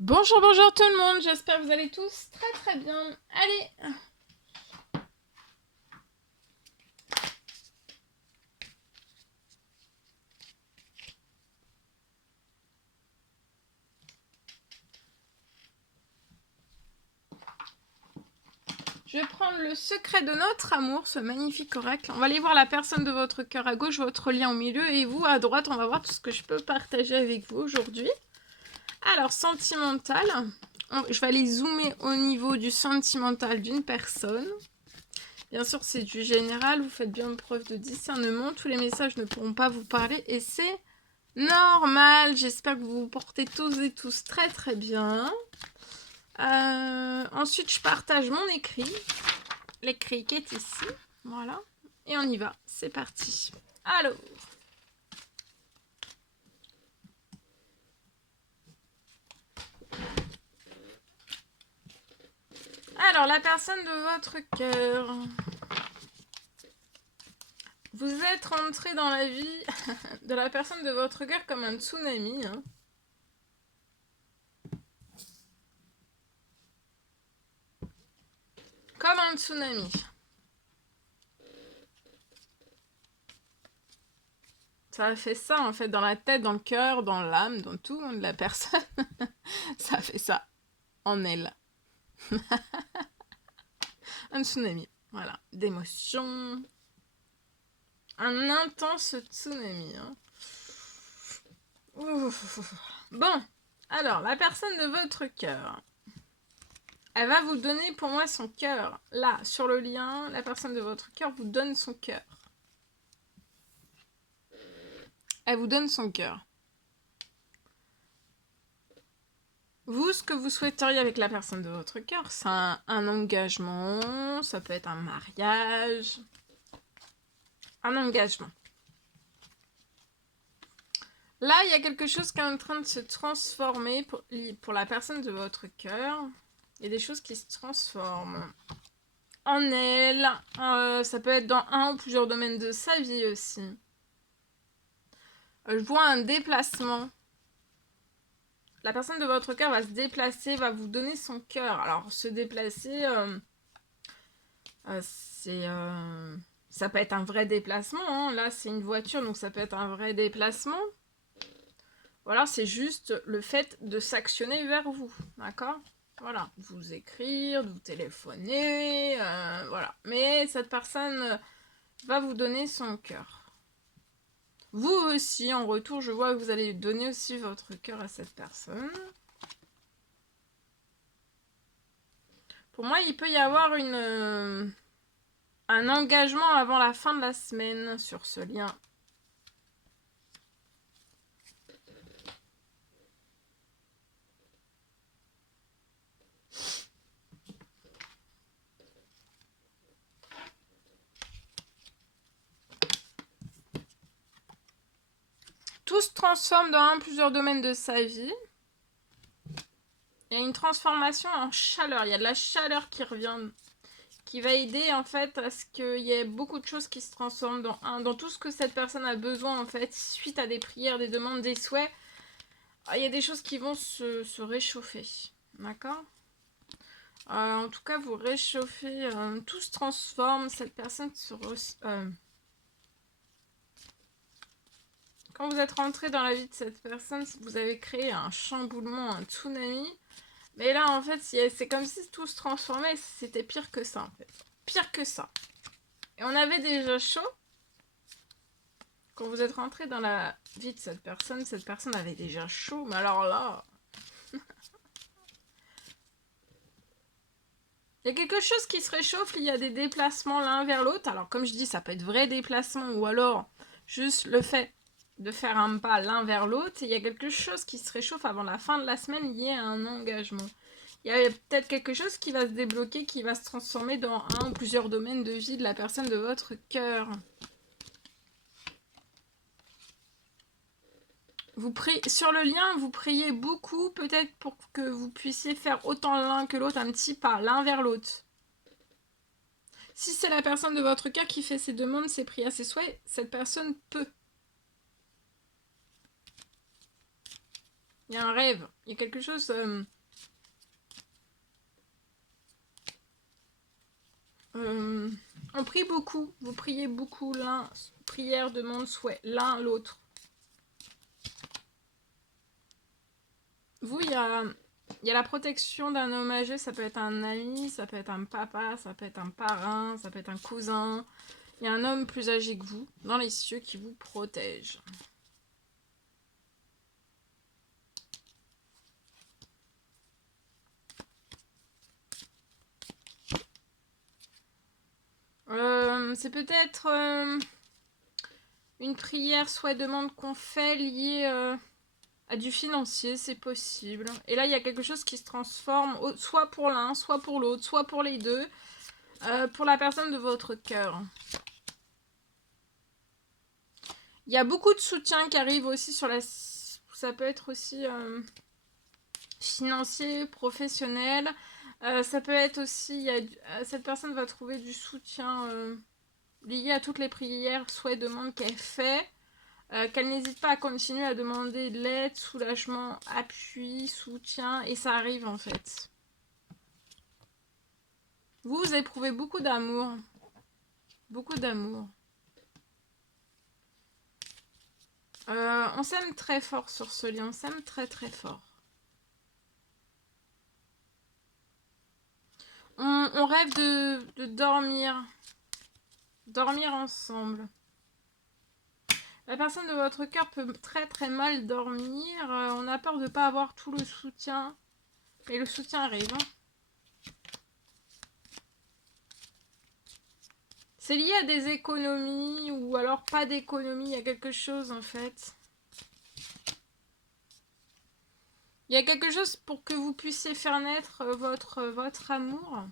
Bonjour, bonjour tout le monde, j'espère que vous allez tous très très bien. Allez, je vais prendre le secret de notre amour, ce magnifique oracle. On va aller voir la personne de votre cœur à gauche, votre lien au milieu, et vous à droite, on va voir tout ce que je peux partager avec vous aujourd'hui. Alors, sentimental, je vais aller zoomer au niveau du sentimental d'une personne. Bien sûr, c'est du général, vous faites bien preuve de discernement, tous les messages ne pourront pas vous parler, et c'est normal. J'espère que vous vous portez tous et tous très très bien. Ensuite, je partage mon écrit. L'écrit qui est ici. Voilà. Et on y va. C'est parti. Alors. Alors, la personne de votre cœur. Vous êtes rentré dans la vie de la personne de votre cœur comme un tsunami. Hein. Comme un tsunami. Ça fait ça, en fait, dans la tête, dans le cœur, dans l'âme, dans tout de la personne. Ça fait ça. En elle. Un tsunami. Voilà. D'émotions. Un intense tsunami. Hein. Bon. Alors, la personne de votre cœur. Elle va vous donner pour moi son cœur. Là, sur le lien, la personne de votre cœur vous donne son cœur. Elle vous donne son cœur. Vous, ce que vous souhaiteriez avec la personne de votre cœur, c'est un engagement, ça peut être un mariage, un engagement. Là, il y a quelque chose qui est en train de se transformer pour la personne de votre cœur. Il y a des choses qui se transforment en elle. Ça peut être dans un ou plusieurs domaines de sa vie aussi. Je vois un déplacement. La personne de votre cœur va se déplacer, va vous donner son cœur. Alors, se déplacer, ça peut être un vrai déplacement. Hein. Là, c'est une voiture, donc ça peut être un vrai déplacement. Voilà, c'est juste le fait de s'actionner vers vous. D'accord ? Voilà, de vous écrire, de vous téléphoner, voilà. Mais cette personne va vous donner son cœur. Vous aussi, en retour, je vois que vous allez donner aussi votre cœur à cette personne. Pour moi, il peut y avoir un engagement avant la fin de la semaine sur ce lien. Tout se transforme dans un ou plusieurs domaines de sa vie. Il y a une transformation en chaleur. Il y a de la chaleur qui revient, qui va aider en fait à ce qu'il y ait beaucoup de choses qui se transforment dans tout ce que cette personne a besoin en fait, suite à des prières, des demandes, des souhaits. Il y a des choses qui vont se réchauffer. D'accord ? En tout cas, vous réchauffez, tout se transforme, cette personne quand vous êtes rentré dans la vie de cette personne, vous avez créé un chamboulement, un tsunami. Mais là, en fait, c'est comme si tout se transformait. C'était pire que ça, en fait. Pire que ça. Et on avait déjà chaud. Quand vous êtes rentré dans la vie de cette personne avait déjà chaud. Mais alors là... Il y a quelque chose qui se réchauffe. Il y a des déplacements l'un vers l'autre. Alors, comme je dis, ça peut être vrai déplacement ou alors juste le fait de faire un pas l'un vers l'autre. Il y a quelque chose qui se réchauffe avant la fin de la semaine lié à un engagement. Il y a peut-être quelque chose qui va se débloquer, qui va se transformer dans un ou plusieurs domaines de vie de la personne de votre cœur. Sur le lien, vous priez beaucoup, peut-être pour que vous puissiez faire autant l'un que l'autre, un petit pas, l'un vers l'autre. Si c'est la personne de votre cœur qui fait ses demandes, ses prières, ses souhaits, cette personne peut. Il y a un rêve. Il y a quelque chose... on prie beaucoup. Vous priez beaucoup l'un. Prière, demande, souhait. L'un, l'autre. Vous, il y a la protection d'un homme âgé. Ça peut être un ami, ça peut être un papa, ça peut être un parrain, ça peut être un cousin. Il y a un homme plus âgé que vous, dans les cieux, qui vous protège. C'est peut-être une prière, soit demande qu'on fait liée à du financier, c'est possible. Et là, il y a quelque chose qui se transforme, soit pour l'un, soit pour l'autre, soit pour les deux, pour la personne de votre cœur. Il y a beaucoup de soutien qui arrive aussi sur la... Ça peut être aussi financier, professionnel. Ça peut être aussi... cette personne va trouver du soutien lié à toutes les prières, souhaits, demandes qu'elle fait. Qu'elle n'hésite pas à continuer à demander de l'aide, soulagement, appui, soutien, et ça arrive en fait. Vous éprouvez beaucoup d'amour. Beaucoup d'amour. On s'aime très fort sur ce lien, on s'aime très très fort. On rêve de dormir. Dormir ensemble. La personne de votre cœur peut très très mal dormir. On a peur de ne pas avoir tout le soutien. Mais le soutien arrive. C'est lié à des économies ou alors pas d'économie. Il y a quelque chose en fait. Il y a quelque chose pour que vous puissiez faire naître votre amour.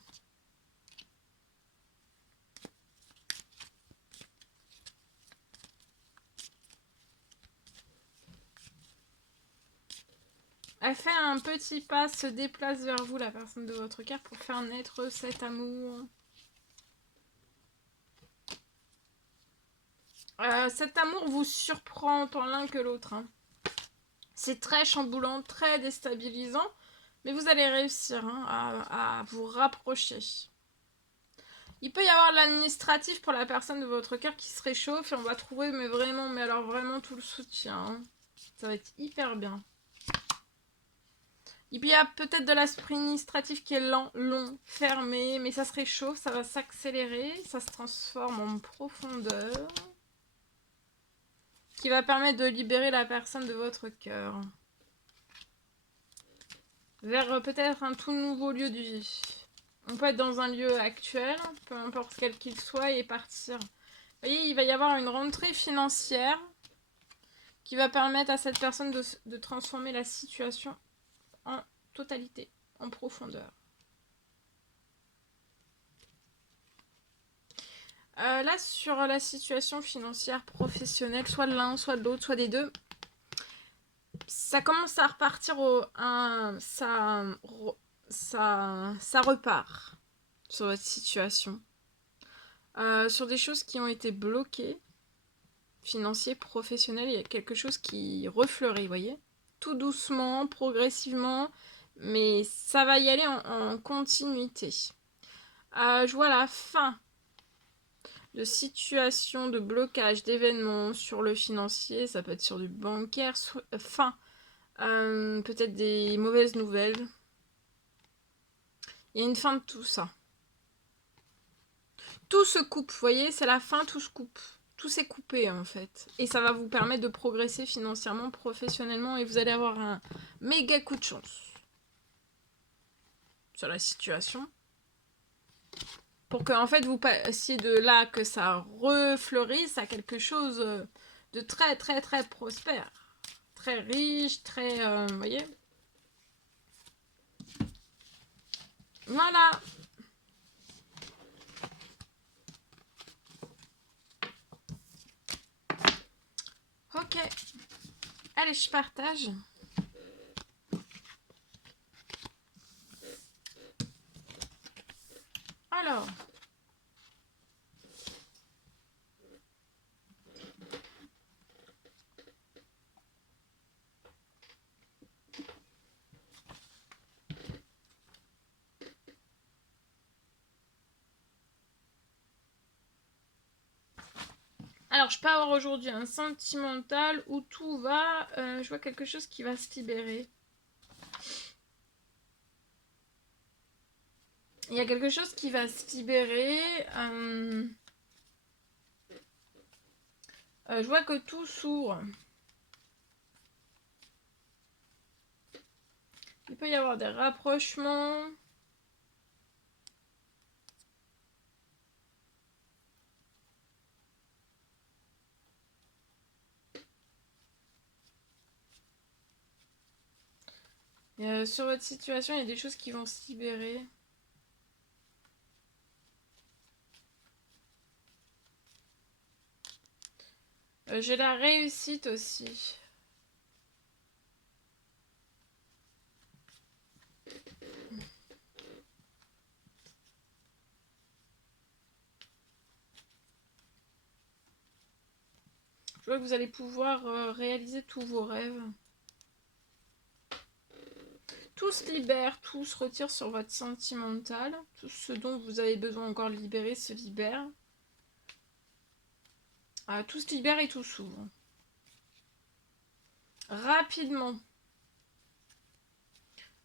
Elle fait un petit pas, se déplace vers vous, la personne de votre cœur, pour faire naître cet amour. Cet amour vous surprend tant l'un que l'autre. Hein. C'est très chamboulant, très déstabilisant, mais vous allez réussir à vous rapprocher. Il peut y avoir l'administratif pour la personne de votre cœur qui se réchauffe et on va trouver mais alors vraiment tout le soutien. Hein. Ça va être hyper bien. Il y a peut-être de l'aspect administratif qui est lent, long, fermé, mais ça se réchauffe, ça va s'accélérer, ça se transforme en profondeur, qui va permettre de libérer la personne de votre cœur. Vers peut-être un tout nouveau lieu de vie. On peut être dans un lieu actuel, peu importe quel qu'il soit, et partir. Vous voyez, il va y avoir une rentrée financière qui va permettre à cette personne de transformer la situation en totalité, en profondeur. Là, sur la situation financière professionnelle, soit de l'un, soit de l'autre, soit des deux, ça commence à repartir ça repart sur votre situation. Sur des choses qui ont été bloquées, financiers, professionnels, il y a quelque chose qui refleurit, vous voyez. Tout doucement, progressivement, mais ça va y aller en continuité. Je vois la fin de situations, de blocage, d'événements sur le financier, ça peut être sur du bancaire, peut-être des mauvaises nouvelles. Il y a une fin de tout ça. Tout se coupe, vous voyez, c'est la fin, tout se coupe. Tout s'est coupé en fait. Et ça va vous permettre de progresser financièrement, professionnellement, et vous allez avoir un méga coup de chance sur la situation. Pour que en fait vous passiez de là que ça refleurisse à quelque chose de très très très prospère. Très riche, très... vous voyez. Voilà. Ok. Allez, je partage. Alors. Alors, je peux avoir aujourd'hui un sentimental où tout va... je vois quelque chose qui va se libérer. Il y a quelque chose qui va se libérer. Je vois que tout s'ouvre. Il peut y avoir des rapprochements. Sur votre situation, il y a des choses qui vont se libérer. J'ai la réussite aussi. Je vois que vous allez pouvoir réaliser tous vos rêves. Tout se libère, tout se retire sur votre sentimental. Tout ce dont vous avez besoin encore de libérer se libère. Tout se libère et tout s'ouvre. Rapidement.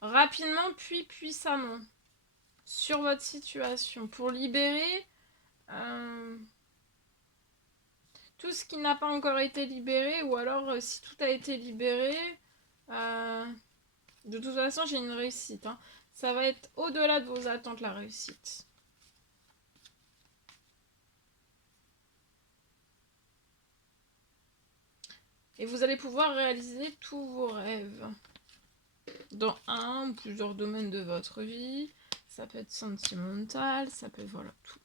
Rapidement puis puissamment. Sur votre situation. Pour libérer... tout ce qui n'a pas encore été libéré, ou alors si tout a été libéré, de toute façon j'ai une réussite. Hein. Ça va être au-delà de vos attentes la réussite. Et vous allez pouvoir réaliser tous vos rêves. Dans un ou plusieurs domaines de votre vie. Ça peut être sentimental, ça peut être voilà tout.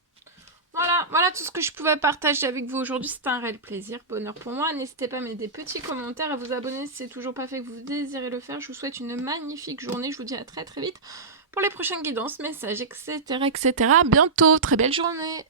Voilà tout ce que je pouvais partager avec vous aujourd'hui. C'était un réel plaisir, bonheur pour moi. N'hésitez pas à mettre des petits commentaires, à vous abonner si c'est toujours pas fait, que vous désirez le faire. Je vous souhaite une magnifique journée. Je vous dis à très très vite pour les prochaines guidances, messages, etc. etc. À bientôt, très belle journée.